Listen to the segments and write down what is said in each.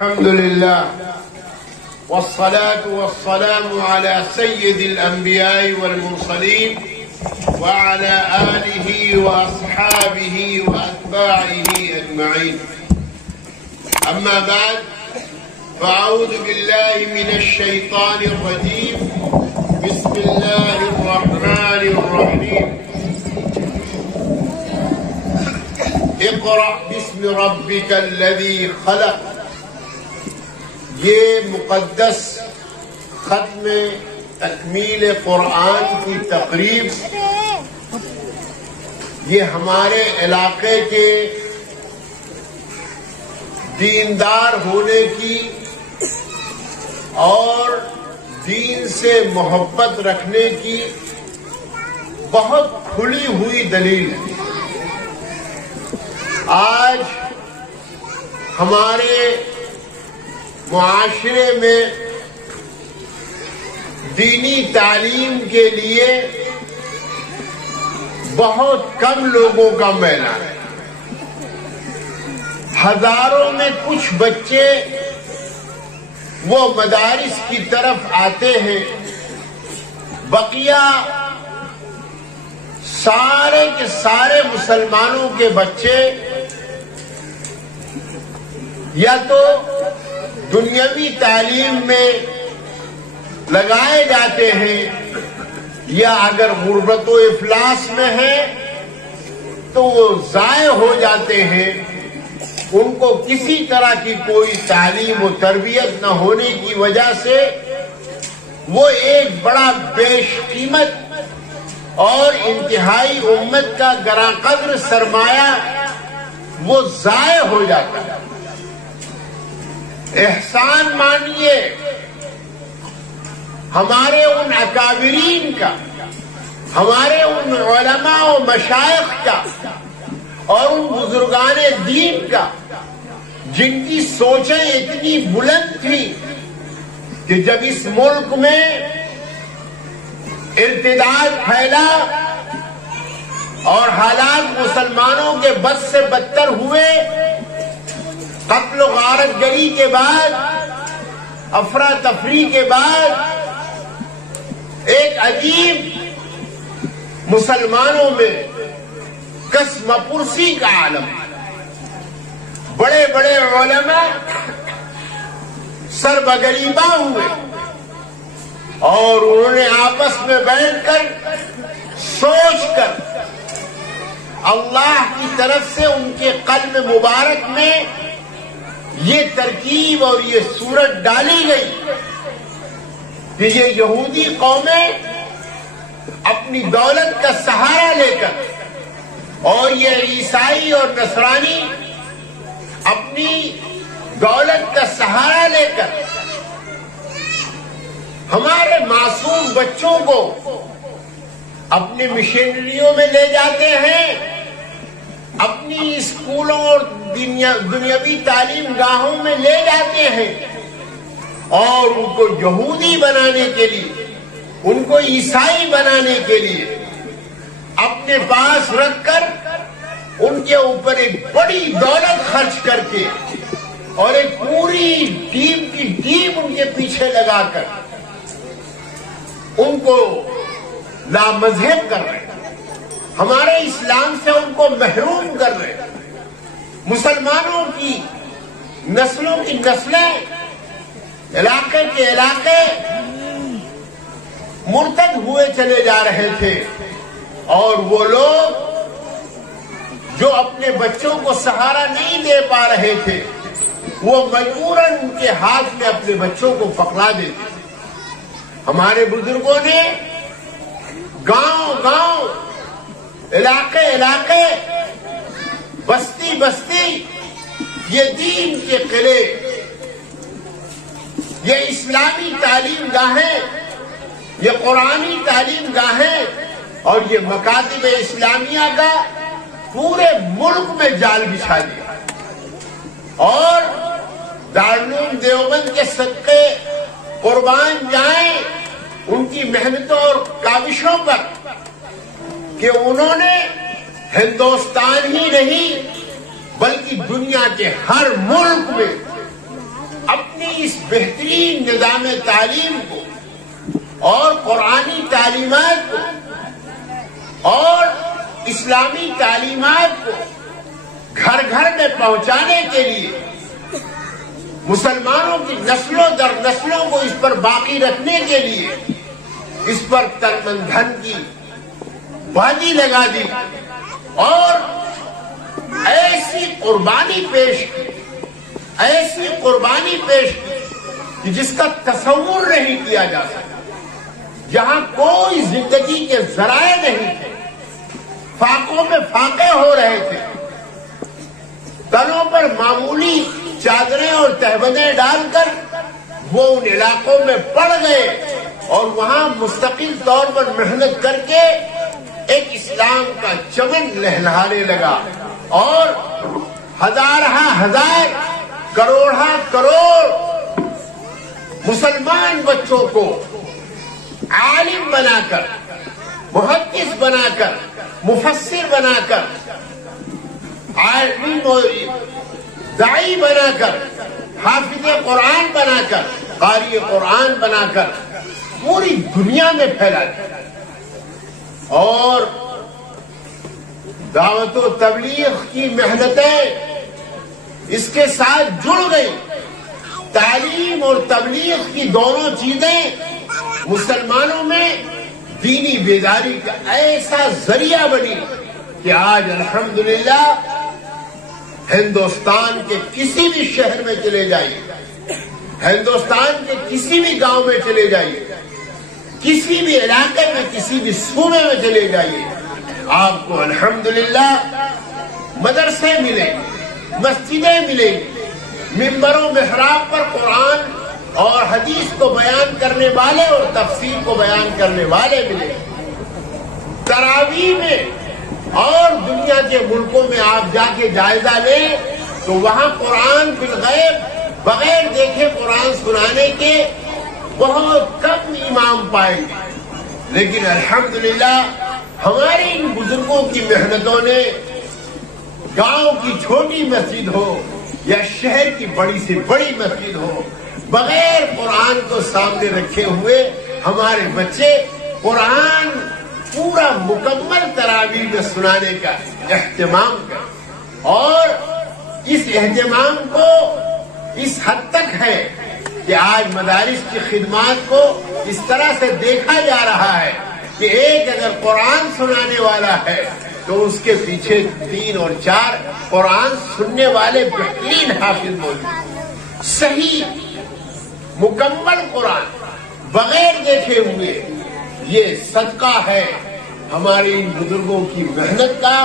الحمد لله والصلاة والسلام على سيد الأنبياء والمرسلين وعلى آله وأصحابه وأتباعه أجمعين. أما بعد، فأعوذ بالله من الشيطان الرجيم. بسم الله الرحمن الرحيم. اقرأ باسم ربك الذي خلق. یہ مقدس ختم تکمیل قرآن کی تقریب یہ ہمارے علاقے کے دیندار ہونے کی اور دین سے محبت رکھنے کی بہت کھلی ہوئی دلیل ہے۔ آج ہمارے معاشرے میں دینی تعلیم کے لیے بہت کم لوگوں کا میلان ہے۔ ہزاروں میں کچھ بچے وہ مدارس کی طرف آتے ہیں، بقیہ سارے کے سارے مسلمانوں کے بچے یا تو دنیاوی تعلیم میں لگائے جاتے ہیں یا اگر غربت و افلاس میں ہیں تو وہ ضائع ہو جاتے ہیں۔ ان کو کسی طرح کی کوئی تعلیم و تربیت نہ ہونے کی وجہ سے وہ ایک بڑا بیش قیمت اور انتہائی امت کا گراں قدر سرمایہ وہ ضائع ہو جاتا ہے۔ احسان مانیے ہمارے ان اکابرین کا، ہمارے ان علماء و مشائخ کا اور ان بزرگان دین کا جن کی سوچیں اتنی بلند تھی کہ جب اس ملک میں ارتداد پھیلا اور حالات مسلمانوں کے بد سے بدتر ہوئے، قتل و غارت گری کے بعد، افراتفری کے بعد ایک عجیب مسلمانوں میں قسم پرسی کا عالم، بڑے بڑے علماء سربگریباں ہوئے اور انہوں نے آپس میں بیٹھ کر سوچ کر اللہ کی طرف سے ان کے قلب مبارک میں یہ ترکیب اور یہ صورت ڈالی گئی کہ یہ یہودی قومیں اپنی دولت کا سہارا لے کر اور یہ عیسائی اور نصرانی اپنی دولت کا سہارا لے کر ہمارے معصوم بچوں کو اپنی مشنریوں میں لے جاتے ہیں، اپنی اسکولوں اور دنیاوی تعلیم گاہوں میں لے جاتے ہیں اور ان کو یہودی بنانے کے لیے، ان کو عیسائی بنانے کے لیے اپنے پاس رکھ کر ان کے اوپر ایک بڑی دولت خرچ کر کے اور ایک پوری ٹیم کی ٹیم ان کے پیچھے لگا کر ان کو لامذہب کر رہے ہیں، ہمارے اسلام سے ان کو محروم کر رہے ہیں۔ مسلمانوں کی نسلوں کی نسلیں، علاقے کے علاقے مرتد ہوئے چلے جا رہے تھے اور وہ لوگ جو اپنے بچوں کو سہارا نہیں دے پا رہے تھے وہ مجبوراً ان کے ہاتھ میں اپنے بچوں کو پکڑا دیتے تھے۔ ہمارے بزرگوں نے گاؤں گاؤں، علاقے علاقے، بستی بستی یہ دین کے قلعے، یہ اسلامی تعلیم گاہیں، یہ قرآنی تعلیم گاہیں اور یہ مکاتب اسلامیہ کا پورے ملک میں جال بچھا دیا اور دارالعلوم دیوبند کے صدقے قربان جائیں ان کی محنتوں اور کاوشوں پر کہ انہوں نے ہندوستان ہی نہیں بلکہ دنیا کے ہر ملک میں اپنی اس بہترین نظام تعلیم کو اور قرآنی تعلیمات کو اور اسلامی تعلیمات کو گھر گھر میں پہنچانے کے لیے، مسلمانوں کی نسلوں در نسلوں کو اس پر باقی رکھنے کے لیے اس پر تن من دھن کی بازی لگا دی اور ایسی قربانی پیش کی کہ جس کا تصور نہیں کیا جا سکتا، جہاں کوئی زندگی کے ذرائع نہیں تھے، فاقوں میں فاقے ہو رہے تھے، تنوں پر معمولی چادریں اور تہبندیں ڈال کر وہ ان علاقوں میں پڑ گئے اور وہاں مستقل طور پر محنت کر کے ایک اسلام کا چمن لہلہانے لگا اور ہزار کروڑ مسلمان بچوں کو عالم بنا کر، محدث بنا کر، مفسر بنا کر، داعی بنا کر، حافظ قرآن بنا کر، قاری قرآن بنا کر پوری دنیا میں پھیلا دیا اور دعوت و تبلیغ کی محنتیں اس کے ساتھ جڑ گئی۔ تعلیم اور تبلیغ کی دونوں چیزیں مسلمانوں میں دینی بیداری کا ایسا ذریعہ بنی کہ آج الحمدللہ ہندوستان کے کسی بھی شہر میں چلے جائیے، ہندوستان کے کسی بھی گاؤں میں چلے جائیے، کسی بھی علاقے میں، کسی بھی صوبے میں چلے جائیے، آپ کو الحمدللہ مدرسے ملیں گے، مسجدیں ملیں گی، ممبر و محراب پر قرآن اور حدیث کو بیان کرنے والے اور تفسیر کو بیان کرنے والے ملیں گے۔ تراویح میں اور دنیا کے ملکوں میں آپ جا کے جائزہ لیں تو وہاں قرآن بالغیب بغیر دیکھے قرآن سنانے کے بہت کم امام پائیں گے، لیکن الحمدللہ ہمارے ان بزرگوں کی محنتوں نے گاؤں کی چھوٹی مسجد ہو یا شہر کی بڑی سے بڑی مسجد ہو، بغیر قرآن کو سامنے رکھے ہوئے ہمارے بچے قرآن پورا مکمل تراویح میں سنانے کا اہتمام کریں، اور اس اہتمام کو اس حد تک ہے کہ آج مدارس کی خدمات کو اس طرح سے دیکھا جا رہا ہے کہ ایک اگر قرآن سنانے والا ہے تو اس کے پیچھے 3 اور 4 قرآن سننے والے بہترین حافظ موجود، صحیح مکمل قرآن بغیر دیکھے ہوئے۔ یہ صدقہ ہے ہمارے ان بزرگوں کی محنت کا،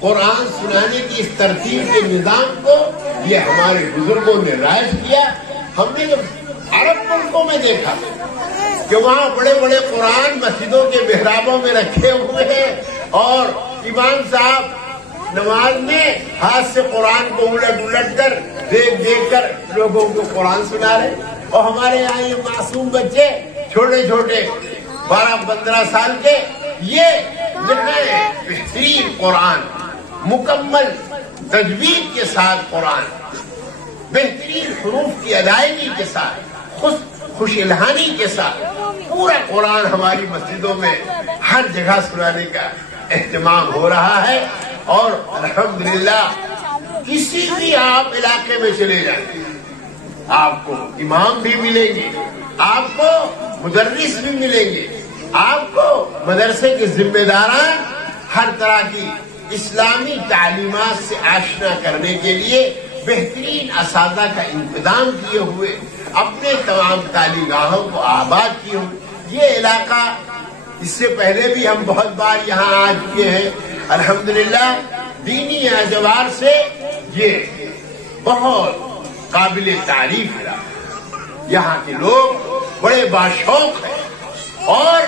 قرآن سنانے کی اس ترتیب کے نظام کو یہ ہمارے بزرگوں نے رائج کیا۔ ہم نے جب عرب ملکوں میں دیکھا کہ وہاں بڑے بڑے قرآن مسجدوں کے محرابوں میں رکھے ہوئے ہیں اور امام صاحب نماز میں ہاتھ سے قرآن کو الٹ کر دیکھ کر لوگوں کو قرآن سنا رہے، اور ہمارے یہاں یہ معصوم بچے چھوٹے 12-15 سال کے یہ بہترین قرآن، مکمل تجوید کے ساتھ قرآن، بہترین حروف کی ادائیگی کے ساتھ، خوش الہانی کے ساتھ پورا قرآن ہماری مسجدوں میں ہر جگہ سنانے کا اہتمام ہو رہا ہے۔ اور الحمدللہ کسی بھی آپ علاقے میں چلے جائیں آپ کو امام بھی ملیں گے، آپ کو مدرس بھی ملیں گے، آپ کو مدرسے کے ذمہ داران ہر طرح کی اسلامی تعلیمات سے آشنا کرنے کے لیے بہترین اساتذہ کا انتظام کیے ہوئے اپنے تمام تعلیم گاہوں کو آباد کیے ہوئے۔ یہ علاقہ اس سے پہلے بھی ہم بہت بار یہاں آ چکے ہیں، الحمدللہ دینی اعتبار سے یہ بہت قابل تعریف ہے۔ یہاں کے لوگ بڑے باشوق ہیں اور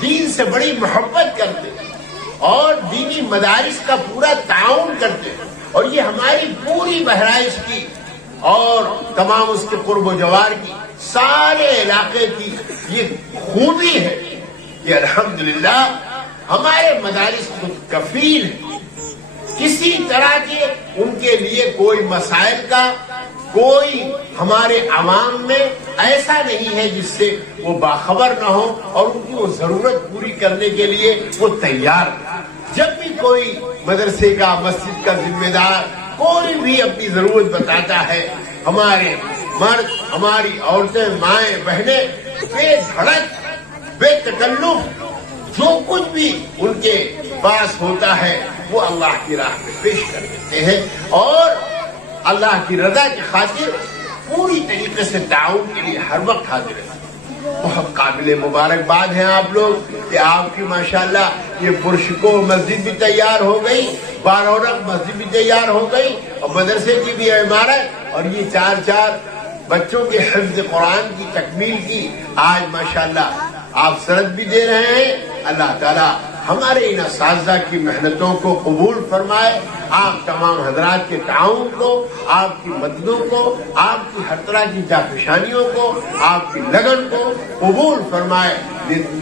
دین سے بڑی محبت کرتے ہیں اور دینی مدارس کا پورا تعاون کرتے ہیں، اور یہ ہماری پوری بہرائش کی اور تمام اس کے قرب و جوار کی سارے علاقے کی یہ خوبی ہے کہ الحمدللہ ہمارے مدارس خود کفیل ہیں، کسی طرح کے ان کے لیے کوئی مسائل کا کوئی ہمارے عوام میں ایسا نہیں ہے جس سے وہ باخبر نہ ہو اور ان کی وہ ضرورت پوری کرنے کے لیے وہ تیار ہے۔ جب بھی کوئی مدرسے کا، مسجد کا ذمہ دار کوئی بھی اپنی ضرورت بتاتا ہے، ہمارے مرد، ہماری عورتیں، مائیں، بہنیں بے دھڑک، بے تکلف جو کچھ بھی ان کے پاس ہوتا ہے وہ اللہ کی راہ میں پیش کر دیتے ہیں اور اللہ کی رضا کی خاطر پوری طریقے سے تعاون کے لیے ہر وقت حاضر ہیں۔ بہت قابل مبارکباد ہیں آپ لوگ کہ آپ کی ماشاءاللہ یہ پرشکو مسجد بھی تیار ہو گئی، بارونق مسجد بھی تیار ہو گئی اور مدرسے کی بھی عمارت، اور یہ 4 بچوں کے حفظ قرآن کی تکمیل کی آج ماشاءاللہ آپ سند بھی دے رہے ہیں۔ اللہ تعالیٰ ہمارے ان اساتذہ کی محنتوں کو قبول فرمائے، آپ تمام حضرات کے تعاون کو، آپ کی مددوں کو، آپ کی ہر طرح کی جافشانیوں کو، آپ کی لگن کو قبول فرمائے،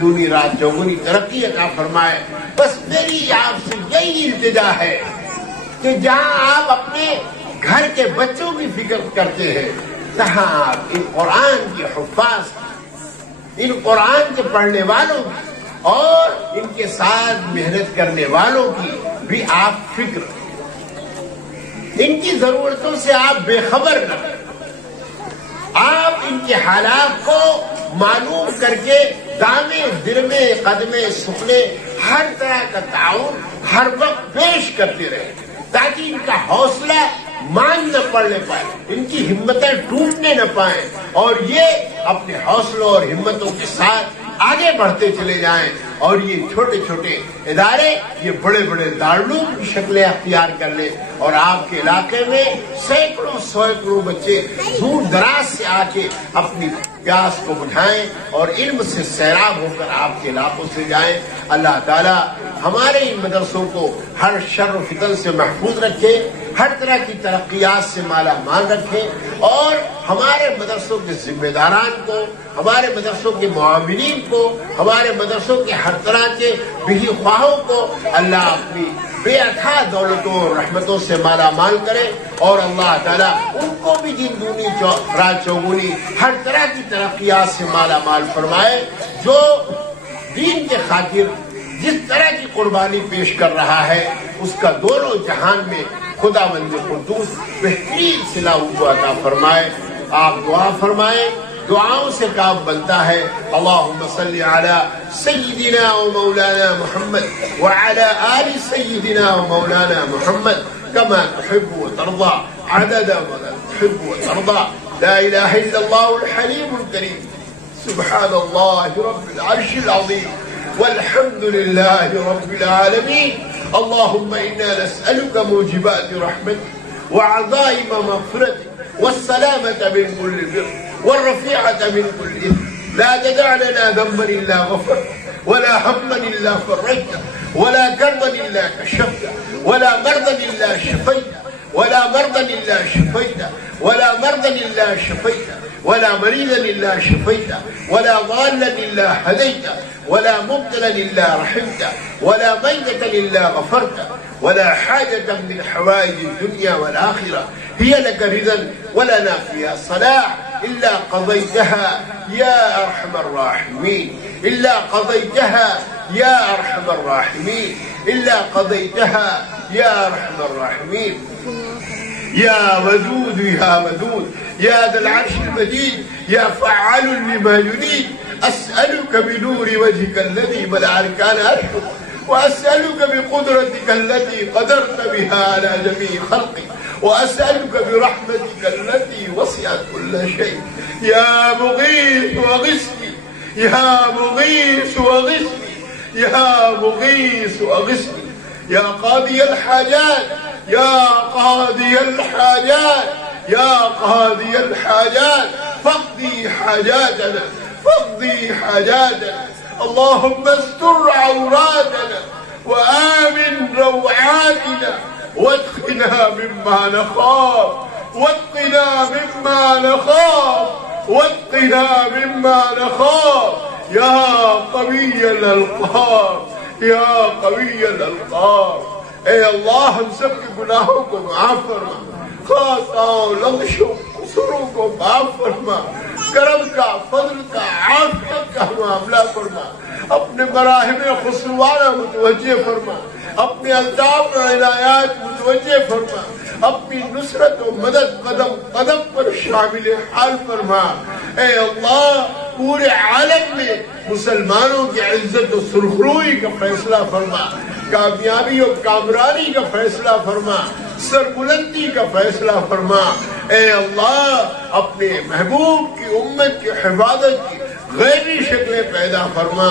دنی رات چوگنی ترقی عطا فرمائے۔ بس میری آپ سے یہی التجا ہے کہ جہاں آپ اپنے گھر کے بچوں کی فکر کرتے ہیں، تہاں آپ ان قرآن کے حفاظ، ان قرآن کے پڑھنے والوں کی اور ان کے ساتھ محنت کرنے والوں کی بھی آپ فکر، ان کی ضرورتوں سے آپ بے خبر نہ، آپ ان کے حالات کو معلوم کر کے دامے درمے قدمے سکھلے ہر طرح کا تعاون ہر وقت پیش کرتے رہے تاکہ ان کا حوصلہ مان نہ پڑنے پائے، ان کی ہمتیں ٹوٹنے نہ پائیں اور یہ اپنے حوصلوں اور ہمتوں کے ساتھ آگے بڑھتے چلے جائیں اور یہ چھوٹے چھوٹے ادارے یہ بڑے بڑے دارالعلوم کی شکلیں اختیار کر لیں اور آپ کے علاقے میں سینکڑوں بچے دور دراز سے آ کے اپنی پیاس کو بجھائیں اور علم سے سیراب ہو کر آپ کے علاقوں سے جائیں۔ اللہ تعالیٰ ہمارے ان مدرسوں کو ہر شر و فتن سے محفوظ رکھے، ہر طرح کی ترقیات سے مالا مال رکھے اور ہمارے مدرسوں کے ذمہ داران کو، ہمارے مدرسوں کے معاونین کو، ہمارے مدرسوں کے ہر طرح کے بہی خواہوں کو اللہ اپنی بے اتھا دولتوں اور رحمتوں سے مالا مال کرے اور اللہ تعالیٰ ان کو بھی دن دونی رات چوگنی ہر طرح کی ترقیات سے مالا مال فرمائے۔ جو دین کے خاطر جس طرح کی قربانی پیش کر رہا ہے اس کا دونوں جہان میں خدا بند قدوس بہترین صلہ ان کو عطا فرمائے۔ آپ دعا فرمائیں، دعاؤں سے کام بنتا ہے۔ اللہم صلی علی سیدنا و مولانا محمد وعلی آل سیدنا و مولانا محمد کما تحب و ترضى عدد ما تحب و ترضى لا الہ الا اللہ الحلیم الکریم سبحان اللہ رب العرش العظیم والحمد لله رب العالمين اللهم إنا نسألك موجبات رحمتك وعظائم مغفرتك والسلامة من كل بر والرفيعة من كل إثم لا تدع لنا ذنبا إلا غفرته ولا هما إلا فرجته ولا كربا إلا كشفته ولا مرضا إلا شفيته ولا مرضا إلا شفيته ولا مرضا إلا شفيته ولا مريضا إلا شفيته ولا ضالا إلا هديته ولا مبتلا إلا رحمته ولا ميتا إلا غفرته ولا حاجة من حوائج الدنيا والآخرة هي لك رضا ولنا فيها صلاح إلا قضيتها يا أرحم الراحمين إلا قضيتها يا أرحم الراحمين إلا قضيتها يا أرحم الراحمين يا ودود يا ودود يا ذا العرش المجيد يا فعال لما يريد أسألك بنور وجهك الذي ملأ أركان عرشك وأسألك بقدرتك التي قدرت بها على جميع خلقك وأسألك برحمتك التي وسعت كل شيء يا مغيث وغثني يا مغيث وغثني يا مغيث وغثني يا قاضي الحاجات يا قاضي الحاجات يا قاضي الحاجات فاقضي حاجاتنا فاقضي حاجاتنا اللهم استر عوراتنا وآمن روعاتنا واتقنا مما نخاف واتقنا مما نخاف واتقنا مما نخاف يا قوي الألقاب يا قوي الألقاب اے اللہ ہم سب کے گناہوں کو معاف فرما، خطاؤں لغزشوں قصوروں کو معاف فرما، کرم کا، فضل کا، عافیت کا معاملہ فرما، اپنے مراحم خسروانہ متوجہ فرما، اپنے الطاف و عنایات متوجہ فرما، اپنی نصرت و مدد قدم قدم پر شامل حال فرما۔ اے اللہ پورے عالم میں مسلمانوں کی عزت و سرخروئی کا فیصلہ فرما، کامیابی و کامرانی کا فیصلہ فرما، سربلندی کا فیصلہ فرما۔ اے اللہ اپنے محبوب کی امت کی حفاظت کی غیبی شکلیں پیدا فرما،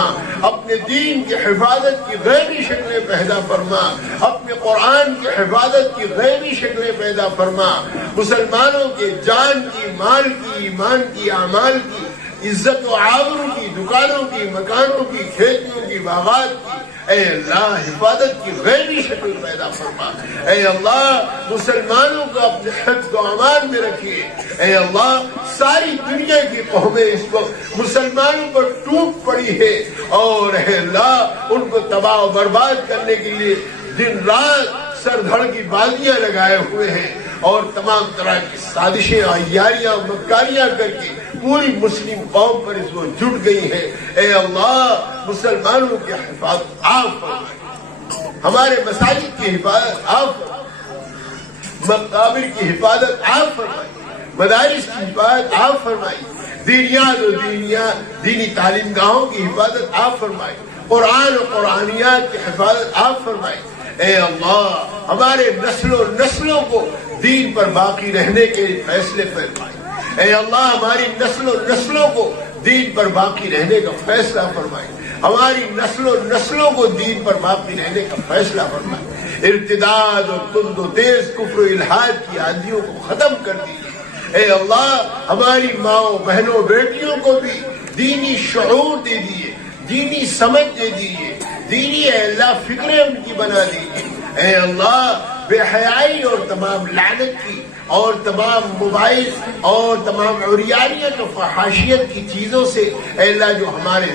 اپنے دین کی حفاظت کی غیبی شکلیں پیدا فرما، اپنے قرآن کی حفاظت کی غیبی شکلیں پیدا فرما، مسلمانوں کے جان کی، مال کی، ایمان کی، اعمال کی، عزت و آبرو کی، دکانوں کی، مکانوں کی، کھیتیوں کی، باغات کی اے اللہ حفاظت کی غیبی شکل پیدا فرما۔ اے اللہ مسلمانوں کو اپنے حفظ و امان میں رکھیے۔ اے اللہ ساری دنیا کی قومیں اس وقت مسلمانوں پر ٹوٹ پڑی ہے اور اے اللہ ان کو تباہ و برباد کرنے کے لیے دن رات سر دھڑ کی بازیاں لگائے ہوئے ہیں اور تمام طرح کی سازشیں، عیاریاں، مکاریاں کر کے پوری مسلم قوم پر اس وقت جٹ گئی ہے۔ اے اللہ مسلمانوں کی حفاظت آپ فرمائے، ہمارے مساجد کی حفاظت آپ فرمائے، مقابر کی حفاظت آپ فرمائے، مدارس کی حفاظت آپ فرمائے، دینیات و دینی تعلیم گاہوں کی حفاظت آپ فرمائے، قرآن و قرآنیات کی حفاظت آپ فرمائے۔ اے اللہ ہمارے نسلوں کو دین پر باقی رہنے کے فیصلے فرمائے۔ اے اللہ ہماری نسلوں کو دین پر باقی رہنے کا فیصلہ فرمائے، ہماری نسلوں کو دین پر باقی رہنے کا فیصلہ فرمائے۔ ارتداد اور تند و تیز کفر و الحاد کی آندھیوں کو ختم کر دیجیے۔ اے اللہ ہماری ماؤں، بہنوں، بیٹیوں کو بھی دینی شعور دے دیجیے، دینی سمجھ دے دیجیے، دینی اے اللہ فکریں ان کی بنا دیجیے۔ اے اللہ بے حیائی اور تمام لعنت کی اور تمام موبائل اور تمام عریانیت و فحاشیت کی چیزوں سے اے اللہ جو ہمارے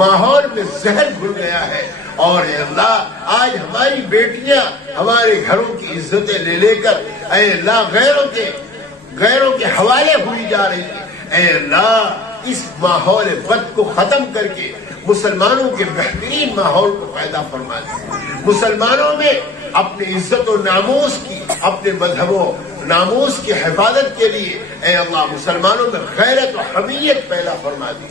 ماحول میں زہر گھل گیا ہے، اور اے اللہ آج ہماری بیٹیاں ہمارے گھروں کی عزتیں لے کر اے اللہ غیروں کے حوالے ہوئی جا رہی ہے۔ اے اللہ اس ماحول بد کو ختم کر کے مسلمانوں کے بہترین ماحول کو پیدا فرما دے، مسلمانوں میں اپنی عزت و ناموس کی، اپنے مذہب و ناموس کی حفاظت کے لیے اے اللہ مسلمانوں میں غیرت و حمیت پیدا فرما دی۔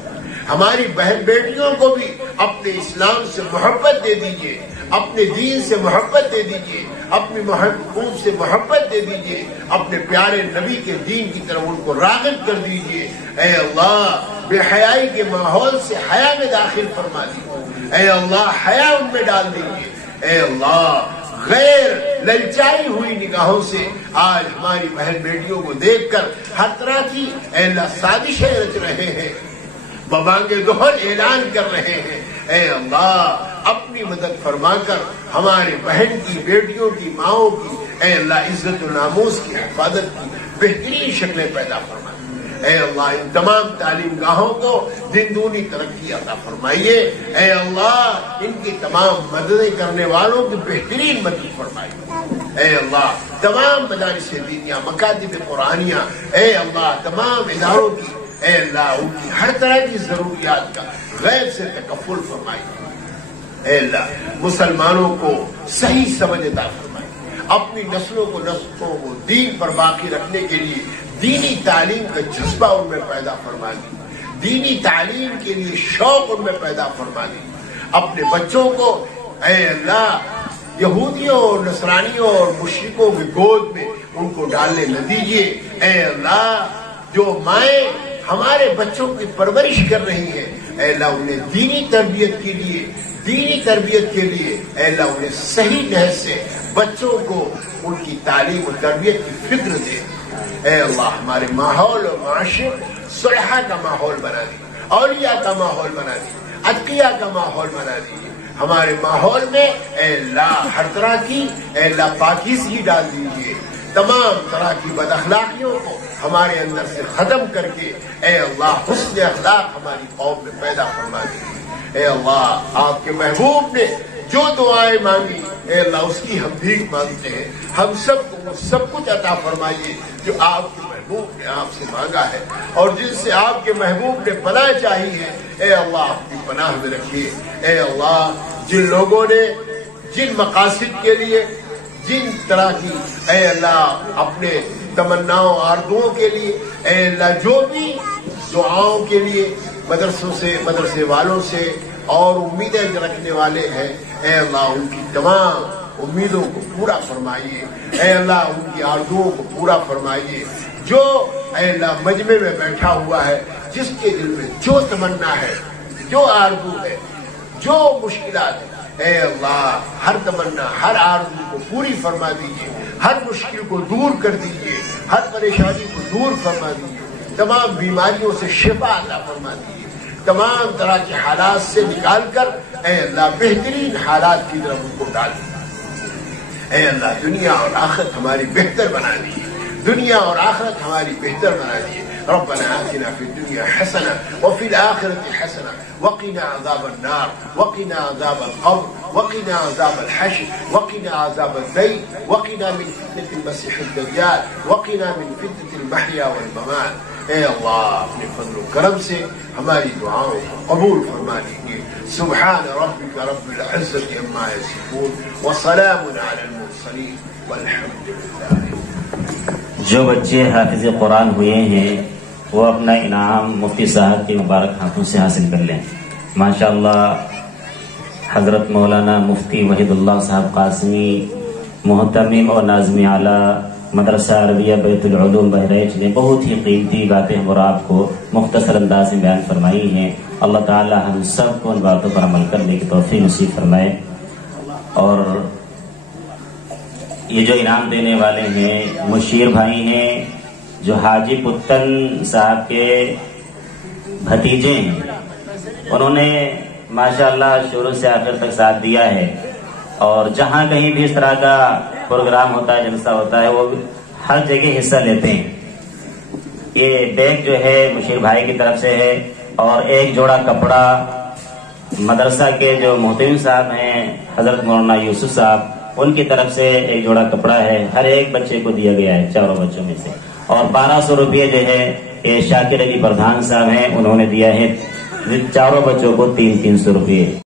ہماری بہن بیٹیوں کو بھی اپنے اسلام سے محبت دے دیجیے، اپنے دین سے محبت دے دیجیے، اپنی محبوب سے محبت دے دیجیے، اپنے پیارے نبی کے دین کی طرف ان کو راغب کر دیجیے۔ اے اللہ بے حیائی کے ماحول سے حیا میں داخل فرما دیجیے، اے اللہ حیا ان میں ڈال دیجیے۔ اے اللہ غیر للچائی ہوئی نگاہوں سے آج ہماری بہن بیٹیوں کو دیکھ کر ہر طرح کی اے اللہ سازشیں رچ رہے ہیں، ببانگے دوہر اعلان کر رہے ہیں۔ اے اللہ اپنی مدد فرما کر ہمارے بہن کی، بیٹیوں کی، ماؤں کی اے اللہ عزت و ناموس کی حفاظت کی بہترین شکلیں پیدا فرما۔ اے اللہ ان تمام تعلیم گاہوں کو دن دونی ترقی عطا فرمائیے۔ اے اللہ ان کی تمام مددیں کرنے والوں کی بہترین مدد فرمائیے۔ اے اللہ تمام مدارس دینیہ، مکاتب قرآنیہ اے اللہ تمام اداروں کی اے اللہ ان کی ہر طرح کی ضروریات کا غیب سے تکفل فرمائیے۔ اے اللہ مسلمانوں کو صحیح سمجھ عطا فرمائیے، اپنی نسلوں کو دین پر باقی رکھنے کے لیے دینی تعلیم کا جذبہ ان میں پیدا فرما دی، دینی تعلیم کے لیے شوق ان میں پیدا فرما دی۔ اپنے بچوں کو اے اللہ یہودیوں اور نصرانیوں اور مشرکوں کی گود میں ان کو ڈالنے نہ دیجیے۔ اے اللہ جو مائیں ہمارے بچوں کی پرورش کر رہی ہیں اے اللہ انہیں دینی تربیت کے لیے اے اللہ انہیں صحیح نحو سے بچوں کو ان کی تعلیم و تربیت کی فکر دے۔ اے اللہ ہمارے ماحول اور معاشرے صلح کا ماحول بنا دیجیے، اولیاء کا ماحول بنا دیجیے، اتقیاء کا ماحول بنا دیجیے۔ ہمارے ماحول میں اے اللہ ہر طرح کی اے اللہ پاکیزگی ڈال دیجیے، تمام طرح کی بد اخلاقیوں کو ہمارے اندر سے ختم کر کے اے اللہ حسن اخلاق ہماری قوم میں پیدا فرما دیجیے۔ اے اللہ آپ کے محبوب نے جو دعائیں مانگی اے اللہ اس کی ہم بھیک مانگتے ہیں، ہم سب کو سب کچھ عطا فرمائیے جو آپ کے محبوب نے آپ سے مانگا ہے اور جن سے آپ کے محبوب نے پناہ چاہی ہے، اے اللہ اپنی پناہ میں رکھیے۔ اے اللہ جن لوگوں نے جن مقاصد کے لیے جن طرح کی اے اللہ اپنے تمناؤں آرزوؤں کے لیے اے اللہ جو بھی دعاؤں کے لیے مدرسوں سے مدرسے والوں سے اور امیدیں رکھنے والے ہیں، اے اللہ ان کی تمام امیدوں کو پورا فرمائیے، اے اللہ ان کی آرزوؤں کو پورا فرمائیے۔ جو اے اللہ مجمع میں بیٹھا ہوا ہے، جس کے دل میں جو تمنا ہے، جو آرزو ہے، جو مشکلات ہے، اے اللہ ہر تمنا ہر آرزو کو پوری فرما دیجیے، ہر مشکل کو دور کر دیجیے، ہر پریشانی کو دور فرما دیجیے، تمام بیماریوں سے شفا عطا فرما دیجیے، تمام طرح کے حالات سے نکال کر اے اللہ بہترین حالات کی طرف ان کو ڈال دیجیے۔ اے اللہ دنیا اور آخرت ہماری بہتر بنا دیجیے، دنیا اور آخرت ہماری بہتر بنا دیجیے۔ ربنا آتنا في الدنيا حسنة وفي الآخرة حسنة وقنا عذاب النار وقنا عذاب القبر وقنا عذاب الحشر وقنا عذاب الذيل وقنا من فتنة المسيح الدجال وقنا من فتنة المحيا والممات۔ اے اللہ اپنے فضل و کرم سے ہماری دعاؤں کو قبول فرما لیجیے۔ سبحان ربك رب العزة عما يصفون وسلام على المرسلين والحمد لله۔ جو بچے حافظ قرآن ہوئے ہیں وہ اپنا انعام مفتی صاحب کے مبارک ہاتھوں سے حاصل کر لیں۔ ماشاءاللہ حضرت مولانا مفتی وحید اللہ صاحب قاسمی محتمم اور ناظم اعلیٰ مدرسہ عربیہ بیت العلوم بہرائچ نے بہت ہی قیمتی باتیں اور آپ کو مختصر انداز میں بیان فرمائی ہیں۔ اللہ تعالی ہم سب کو ان باتوں پر عمل کرنے کی توفیق نصیب فرمائے۔ اور یہ جو انعام دینے والے ہیں مشیر بھائی ہیں جو حاجی پتن صاحب کے بھتیجے ہیں، انہوں نے ماشاءاللہ شروع سے آخر تک ساتھ دیا ہے، اور جہاں کہیں بھی اس طرح کا پروگرام ہوتا ہے جلسہ ہوتا ہے وہ ہر جگہ حصہ لیتے ہیں۔ یہ بیگ جو ہے مشیر بھائی کی طرف سے ہے، اور ایک جوڑا کپڑا مدرسہ کے جو محتمم صاحب ہیں حضرت مولانا یوسف صاحب ان کی طرف سے ایک جوڑا کپڑا ہے، ہر ایک بچے کو دیا گیا ہے چاروں بچوں میں سے، اور 1200 روپے جو ہے یہ شاکر علی پردھان صاحب ہیں انہوں نے دیا ہے چاروں بچوں کو 300 روپے۔